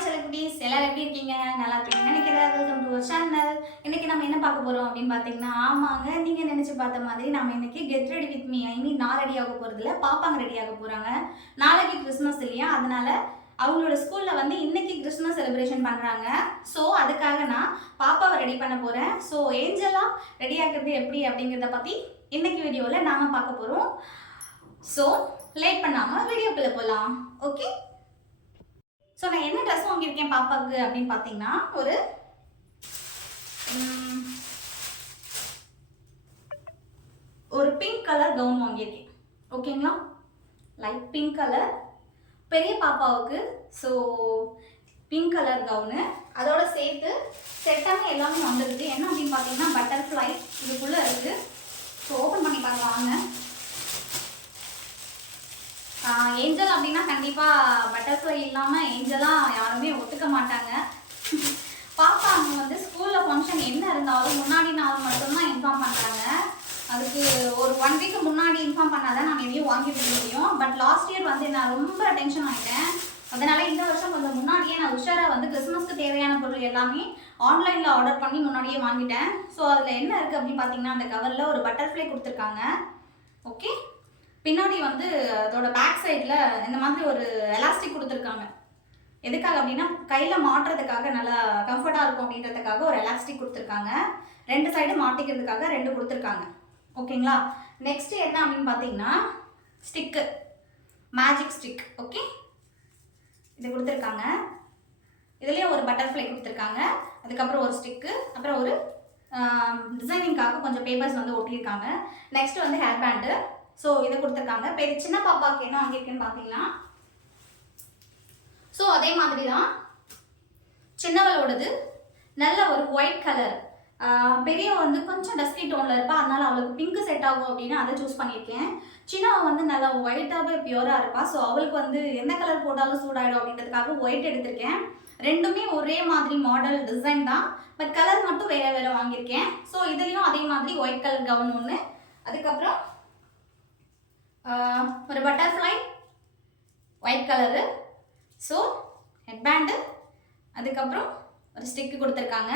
Hi செலக்குட்டீஸ் எல்லாரும் எப்படி இருக்கீங்க? நல்லா இருக்கீங்க நினைக்கிறேன். வெல்கம் டு சேனல் இன்னைக்கு நம்ம என்ன பார்க்க போகிறோம் அப்படின்னு பார்த்தீங்கன்னா ஆமாங்க நீங்கள் நினச்சி பார்த்த மாதிரி நம்ம இன்னைக்கு get ready with me I mean நான் ரெடி ஆக போகிறதுல பாப்பாங்க ரெடி ஆக போகிறாங்க நாளைக்கு கிறிஸ்மஸ் இல்லையா? அதனால அவங்களோட ஸ்கூலில் வந்து இன்னைக்கு கிறிஸ்மஸ் செலிப்ரேஷன் பண்ணுறாங்க ஸோ அதுக்காக நான் பாப்பாவை ரெடி பண்ண போகிறேன் ஸோ ஏஞ்சலாக ரெடி ஆகிறது எப்படி அப்படிங்கிறத பற்றி இன்னைக்கு வீடியோவில் நாம் பார்க்க போகிறோம் ஸோ லேட் பண்ணாமல் வீடியோக்குள்ளே போகலாம் ஓகே ஸோ நான் என்ன ட்ரெஸ் வாங்கியிருக்கேன் பாப்பாவுக்கு அப்படின்னு பார்த்தீங்கன்னா ஒரு ஒரு பிங்க் கலர் கவுன் வாங்கியிருக்கேன். ஓகேங்களா லைட் பிங்க் கலர் பெரிய பாப்பாவுக்கு ஸோ பிங்க் கலர் கவுனு அதோட சேர்த்து செட்டான எல்லாமே வந்துருக்குது என்ன அப்படின்னு பார்த்தீங்கன்னா பட்டர்ஃப்ளை இதுக்குள்ளே இருக்குது ஸோ ஓப்பன் பண்ணி பார்க்கலாம் வாங்க. ஏஞ்சல் அப்படின்னா கண்டிப்பாக பட்டர்ஃப்ளை இல்லாமல் ஏஞ்சலாக யாருமே ஒத்துக்க மாட்டாங்க. பாப்பா அவங்க வந்து ஸ்கூலில் ஃபங்க்ஷன் என்ன இருந்தாலும் முன்னாடி நாள் மட்டும்தான் இன்ஃபார்ம் பண்ணுறாங்க அதுக்கு ஒரு ஒன் வீக் முன்னாடி இன்ஃபார்ம் பண்ணால் தான் நான் எதையும் வாங்கி கொடுக்க முடியும். பட் லாஸ்ட் இயர் வந்து நான் ரொம்ப டென்ஷன் ஆகிட்டேன் அதனால இந்த வருஷம் கொஞ்சம் முன்னாடியே நான் உஷாராக வந்து கிறிஸ்மஸ்க்கு தேவையான பொருள் எல்லாமே ஆன்லைனில் ஆர்டர் பண்ணி முன்னாடியே வாங்கிட்டேன். ஸோ அதில் என்ன இருக்குது அப்படின்னு பார்த்தீங்கன்னா அந்த கவரில் ஒரு பட்டர்ஃப்ளை கொடுத்துருக்காங்க. ஓகே பின்னாடி வந்து அதோட பேக் சைடில் இந்த மாதிரி ஒரு எலாஸ்டிக் கொடுத்துருக்காங்க. எதுக்காக அப்படின்னா கையில் மாட்டுறதுக்காக நல்லா கம்ஃபர்டாக இருக்கும் அப்படின்றதுக்காக ஒரு எலாஸ்டிக் கொடுத்துருக்காங்க. ரெண்டு சைடு மாட்டிக்கிறதுக்காக ரெண்டு கொடுத்துருக்காங்க. ஓகேங்களா? நெக்ஸ்ட் என்ன அப்படின்னு பார்த்தீங்கன்னா ஸ்டிக்கு மேஜிக் ஸ்டிக் ஓகே இது கொடுத்துருக்காங்க. இதுலேயும் ஒரு பட்டர்ஃப்ளை கொடுத்துருக்காங்க. அதுக்கப்புறம் ஒரு ஸ்டிக்கு அப்புறம் ஒரு டிசைனிங்காக கொஞ்சம் பேப்பர்ஸ் வந்து ஒட்டியிருக்காங்க. நெக்ஸ்ட் வந்து ஹேர் பேண்டு ஸோ இதை கொடுத்துருக்காங்க. பெரிய சின்ன பாப்பாவுக்கு என்ன வாங்கியிருக்குன்னு பார்த்தீங்கன்னா ஸோ அதே மாதிரி தான் சின்னவளோடது. நல்ல ஒரு ஒயிட் கலர் பெரியவ வந்து கொஞ்சம் டஸ்கி டோனில் இருப்பா. அதனால் அவளுக்கு பிங்க் செட் ஆகும் அப்படின்னு அதை சூஸ் பண்ணியிருக்கேன். சின்னவ வந்து நல்லா ஒயிட்டாகவே பியூராக இருப்பா. ஸோ அவளுக்கு வந்து எந்த கலர் போட்டாலும் சூடாயிடும் அப்படின்றதுக்காக ஒயிட் எடுத்திருக்கேன். ரெண்டுமே ஒரே மாதிரி மாடல் டிசைன் தான். பட் கலர் மட்டும் வேற வேற வாங்கியிருக்கேன். ஸோ இதுலேயும் அதே மாதிரி ஒயிட் கலர் கவுன் ஒன்று அதுக்கப்புறம் ஒரு butterfly white colour so headband அதுக்கப்புறம் ஒரு ஸ்டிக்கு கொடுத்துருக்காங்க.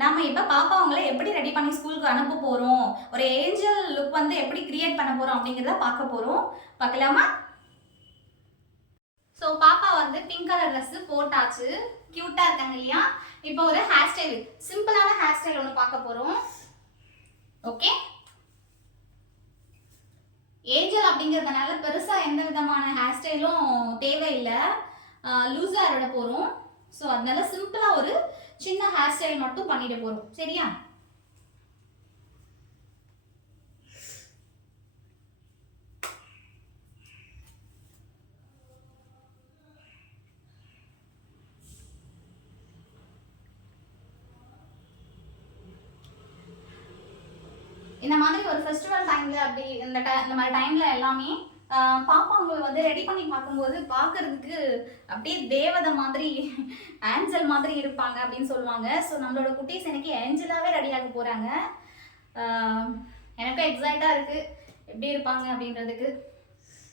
நாம் இப்போ பாப்பா அவங்கள எப்படி ரெடி பண்ணி ஸ்கூலுக்கு அனுப்ப போகிறோம் ஒரு ஏஞ்சல் லுக் வந்து எப்படி கிரியேட் பண்ண போகிறோம் அப்படிங்கிறத பார்க்க போகிறோம் பார்க்கலாமா? ஸோ பாப்பா வந்து பிங்க் கலர் ட்ரெஸ்ஸு போட்டாச்சு. க்யூட்டாக இருக்காங்க இல்லையா? இப்போ ஒரு ஹேர் ஸ்டைல் சிம்பிளான ஹேர் ஸ்டைல் ஒன்று பார்க்க போகிறோம் ஓகே ஏஞ்சல் அப்படிங்கிறதுனால பெருசாக எந்த விதமான ஹேர் ஸ்டைலும் தேவையில்லை. லூஸாக விட போகிறோம் ஸோ அதனால சிம்பிளாக ஒரு சின்ன ஹேர் ஸ்டைல் மட்டும் பண்ணிட்டு போகிறோம் சரியா? இந்த மாதிரி ஒரு ஃபெஸ்டிவல் டைம்ல அப்படி இந்த டை இந்த மாதிரி டைம்ல எல்லாமே பாப்பாங்களை வந்து ரெடி பண்ணி பார்க்கும்போது பார்க்கறதுக்கு அப்படியே தேவதை மாதிரி ஆஞ்சல் மாதிரி இருப்பாங்க அப்படின்னு சொல்லுவாங்க. ஸோ நம்மளோட குட்டீஸ் எனக்கு ஏஞ்சலாகவே ரெடி ஆக எனக்கும் எக்ஸைட்டாக இருக்கு. எப்படி இருப்பாங்க அப்படின்றதுக்கு.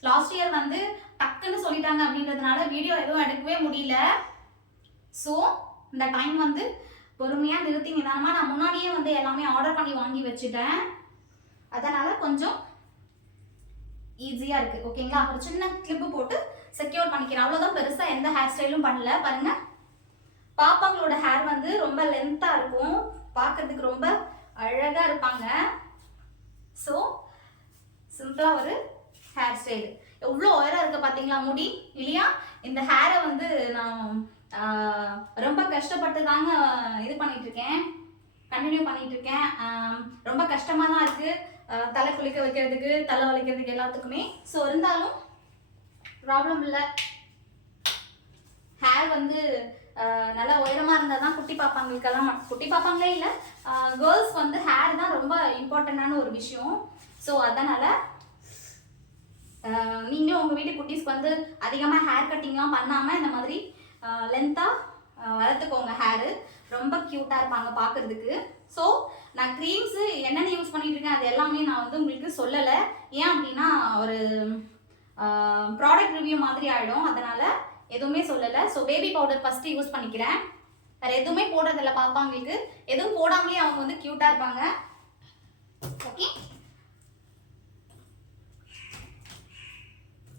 லாஸ்ட் இயர் வந்து டக்குன்னு சொல்லிட்டாங்க அப்படின்றதுனால வீடியோ எதுவும் எடுக்கவே முடியல. ஸோ இந்த டைம் வந்து பொறுமையாக நிறுத்தி நிதானமாக நான் முன்னாடியே வந்து எல்லாமே ஆர்டர் பண்ணி வாங்கி வச்சுட்டேன். அதனால் கொஞ்சம் ஈஸியாக இருக்குது ஓகேங்களா ஒரு சின்ன கிளிப்பு போட்டு செக்யூர் பண்ணிக்கிறேன். அவ்வளோதான் பெருசாக எந்த ஹேர் ஸ்டைலும் பண்ணல. பாருங்கள் பாப்பாங்களோட ஹேர் வந்து ரொம்ப லென்த்தாக இருக்கும். பார்க்கறதுக்கு ரொம்ப அழகாக இருப்பாங்க. ஸோ சிம்பிளாக ஒரு ஹேர் ஸ்டைல் எவ்வளோ உயரம் இருக்கு பார்த்தீங்களா முடி? இல்லையா? இந்த ஹேரை வந்து நான் ரொம்ப கஷ்டப்பட்டு தாங்க இது பண்ணிகிட்ருக்கேன் இருக்கேன். கண்டினியூ பண்ணிகிட்ருக்கேன் இருக்கேன். ரொம்ப கஷ்டமாக தான் இருக்குது தலை குளிக்க வைக்கிறதுக்கு தலை வலிக்கிறதுக்கு எல்லாத்துக்குமே. ஸோ இருந்தாலும் ப்ராப்ளம் இல்லை. ஹேர் வந்து நல்லா உயரமாக இருந்தால் தான் குட்டி பாப்பாங்களுக்கெல்லாம் ம- குட்டி பாப்பாங்களே இல்லை. கேர்ள்ஸ் வந்து ஹேர் தான் ரொம்ப இம்பார்ட்டண்டான ஒரு விஷயம். ஸோ அதனால் நீங்களும் உங்கள் வீட்டு குட்டீஸ்க்கு வந்து அதிகமாக ஹேர் கட்டிங்லாம் பண்ணாமல் இந்த மாதிரி லென்த்தாக வளர்த்துக்கோங்க ஹேரு ரொம்ப க்யூட்டாக இருப்பாங்க பார்க்குறதுக்கு. ஸோ நான் க்ரீம்ஸு என்னென்ன யூஸ் பண்ணிட்டு இருக்கேன் அது எல்லாமே நான் வந்து உங்களுக்கு சொல்லலை. ஏன் அப்படின்னா ஒரு ப்ராடக்ட் ரிவ்யூ மாதிரி ஆகிடும் அதனால் எதுவுமே சொல்லலை. So baby powder first use பண்ணிக்கிறேன். வேறு எதுவுமே போடுறதில்ல பாப்பாங்களுக்கு எதுவும் போடாமலே அவங்க வந்து க்யூட்டாக இருப்பாங்க. ஓகே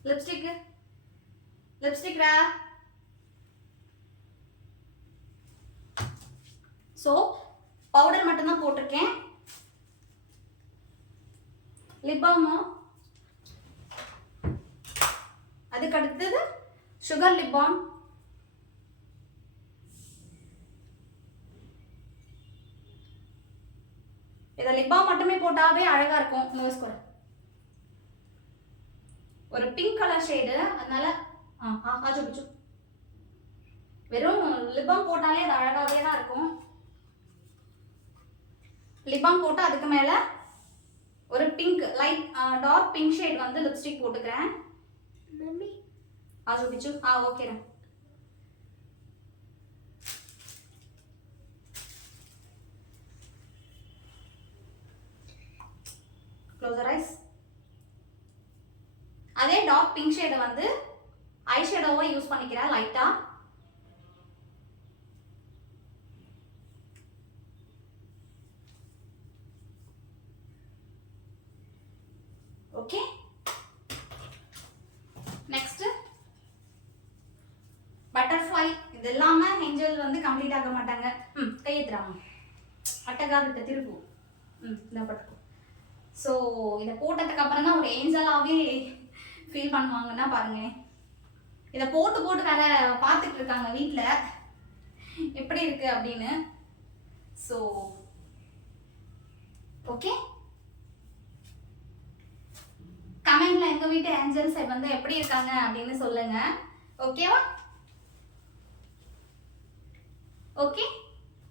லிப்ஸ்டிக்கு லிப்ஸ்டிக்ரா ஸோ பவுடர் மட்டும்தான் போட்டிருக்கேன். லிப்பாமோ அதுக்கு அடுத்தது சுகர் லிப்பாம் இதை லிப்பாம் மட்டுமே போட்டாவே அழகா இருக்கும் நோஸ் கூட ஒரு பிங்க் கலர் ஷேடு அதனால ஆ ஆ ஆச்சு வெறும் லிப்பாம் போட்டாலே அது அழகாகவே தான் இருக்கும். லிபாம் போட்டு அதுக்கு மேலே ஒரு pink light dark pink shade வந்து லிப்ஸ்டிக் போட்டுக்கிறேன். மம்மி. ஆ சுபிச்சு. ஆ ஓகேடா க்ளோஸ் ஐஸ் அதே டார்க் பிங்க் ஷேடை வந்து ஐ ஷேடோவை யூஸ் பண்ணிக்கிறேன் லைட்டாக இது இல்லாம ஏஞ்சல் வந்து கம்ப்ளீட் ஆக மாட்டாங்க. ம் கையெத்துறாங்க அட்டகா திருப்பு ம் இந்த பட்டுக்கும் ஸோ இதை போட்டதுக்கு அப்புறம் தான் ஒரு ஏஞ்சலாகவே ஃபீல் பண்ணுவாங்கன்னா பாருங்க. இதை போட்டு போட்டு வேற பார்த்துட்டு இருக்காங்க வீட்டில் எப்படி இருக்கு அப்படின்னு. ஸோ ஓகே கமெண்ட்ல எங்க வீட்டு ஏஞ்சல்ஸ் வந்து எப்படி இருக்காங்க அப்படின்னு சொல்லுங்க. ஓகேவா ஓகே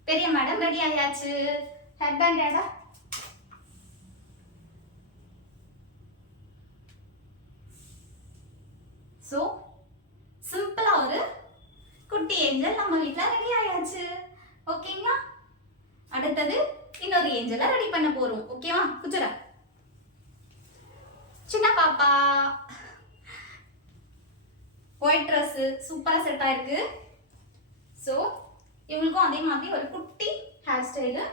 பெரிய மேடம் ரெடி ஆயாச்சு? ஹெட் பேண்ட் ஏடா ஸோ சிம்பிளா ஒரு குட்டி ஏஞ்சல் நம்ம வீட்டில் ரெடி ஆயாச்சு. ஓகேங்களா அடுத்தது இன்னொரு ஏஞ்சலை ரெடி பண்ண போறோம். ஓகேவா குஜரா. சின்ன பாப்பா. ஒயிட் ட்ரெஸ்ஸு சூப்பராக செட் ஆயிருக்கு. ஸோ இவங்களுக்கும் அதே மாதிரி ஒரு குட்டி ஹேர் ஸ்டைலு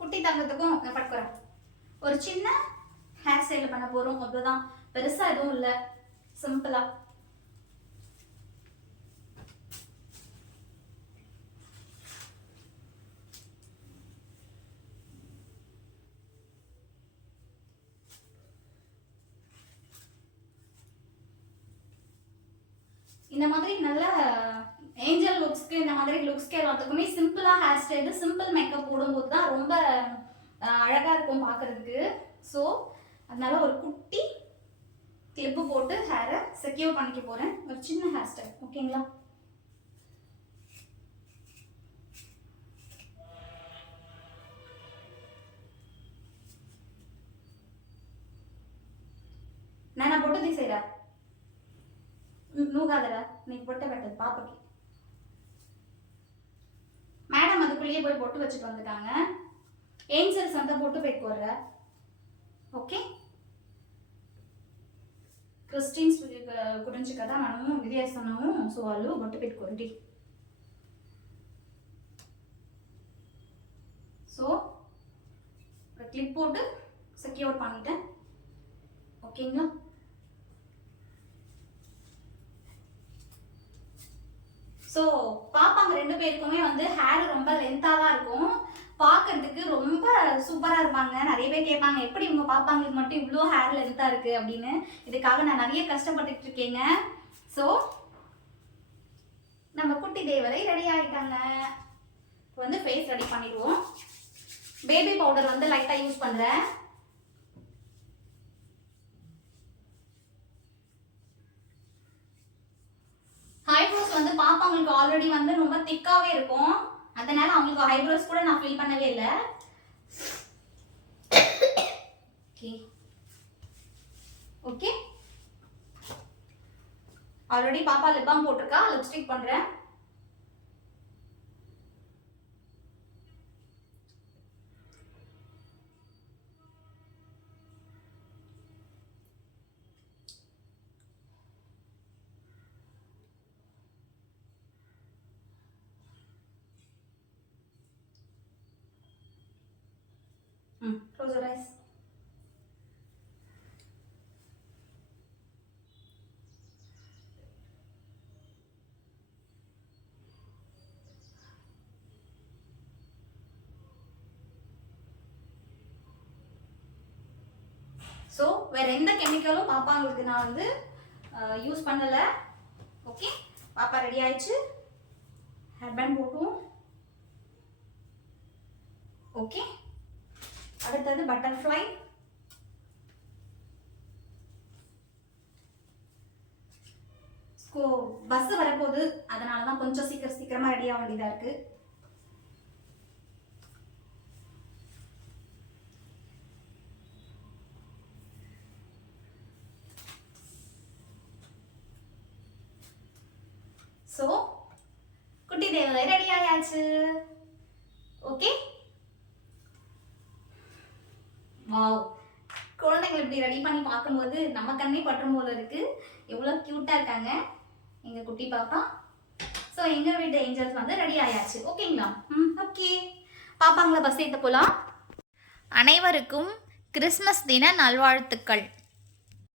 குட்டி தங்கத்துக்கும் படுக்கிறேன் ஒரு சின்ன ஹேர் ஸ்டைல் பண்ண போகிறோம் அவ்வளோதான் பெருசாக எதுவும் இல்லை. சிம்பிளா இந்த மாதிரி நல்ல ஏஞ்சல் லுக்ஸ்க்கு இந்த மாதிரி லுக்ஸ்க்கு எல்லாத்துக்குமே சிம்பிளாக ஹேர் ஸ்டைலு சிம்பிள் மேக்கப் போடும்போது தான் ரொம்ப அழகாக இருக்கும் பார்க்கறதுக்கு ஸோ அதனால ஒரு குட்டி கிளிப்பு போட்டு ஹேரை செக்யூர் பண்ணிக்க போகிறேன் ஒரு சின்ன ஹேர் ஸ்டைல் ஓகேங்களா నువ్వు కాదరా నీకు బొట్ట పెట్టదు పాపకి మేడం அதுக்குள்ளேயே போய் பொட்டு வச்சுட்டு வந்துட்டாங்க ఏంజల్స్ అంతా బొట్టు పెట్టుకోరా ఓకే క్రిస్టియన్స్ గురించి కదా మనము ఇది చేస్తున్నాము సో వాళ్ళు బొట్టు పెట్టుకోండి ஸோ ஒரு கிளிப் போட்டு செக்யூர் பண்ணிட்டேன் ஓகேங்களா ஸோ பாப்பாங்க ரெண்டு பேருக்குமே வந்து ஹேர் ரொம்ப லென்த்தாக தான் இருக்கும். பார்க்கறதுக்கு ரொம்ப சூப்பராக இருப்பாங்க. நிறைய பேர் கேட்பாங்க எப்படி இவங்க பாப்பாங்களுக்கு மட்டும் இவ்வளோ ஹேர் லென்த்தாக இருக்குது அப்படின்னு. இதுக்காக நான் நிறைய கஷ்டப்பட்டுட்டு இருக்கேங்க. ஸோ நம்ம குட்டி தேவதை ரெடி ஆகிட்டாங்க இப்போ வந்து ஃபேஸ் ரெடி பண்ணிடுவோம். பேபி பவுடர் வந்து லைட்டாக யூஸ் பண்ணுறேன் ஐப்ரோஸ் வந்து பாப்பாங்களுக்கு ஆல்ரெடி திக்காகவே திக்காவே இருக்கும். அதனால அவங்களுக்கு ஐப்ரோஸ் கூட நான் ஃபில் பண்ணவே இல்லை. ஓகே ஓகே ஆல்ரெடி பாப்பா லிப் பாம் போட்டிருக்கா? லிப்ஸ்டிக் பண்ணுறேன் Mm. Close your eyes. So வேற எந்த கெமிக்கலும் பாப்பாங்களுக்கு நான் வந்து யூஸ் பண்ணலை. ஓகே பாப்பா ரெடி ஆயிடுச்சு. ஹேர்பேண்ட் போட்டுவோம். ஓகே அடுத்தது பட்டர்ஃப்ளை பஸ் வரப்போகுது. அதனால தான் கொஞ்சம் சீக்கிரம் சீக்கிரமாக ரெடி ஆக வேண்டியதாக இருக்குது ஸோ குட்டி தேவதை ரெடி ஆயாச்சு ஓகே வாவ் குழந்தைங்களை இப்படி ரெடி பண்ணி பார்க்கும்போது நம்ம கண்ணே பற்றும் போல இருக்கு. எவ்வளோ க்யூட்டாக இருக்காங்க. எங்கள் குட்டி பாப்பா. ஸோ எங்கள் வீட்டு ஏஞ்சல்ஸ் வந்து ரெடி ஆயாச்சு. ஓகேங்களா? ம் ஓகே பாப்பாங்களா பஸ் ஏற்ற போகலாம் அனைவருக்கும் கிறிஸ்மஸ் தின நல்வாழ்த்துக்கள்.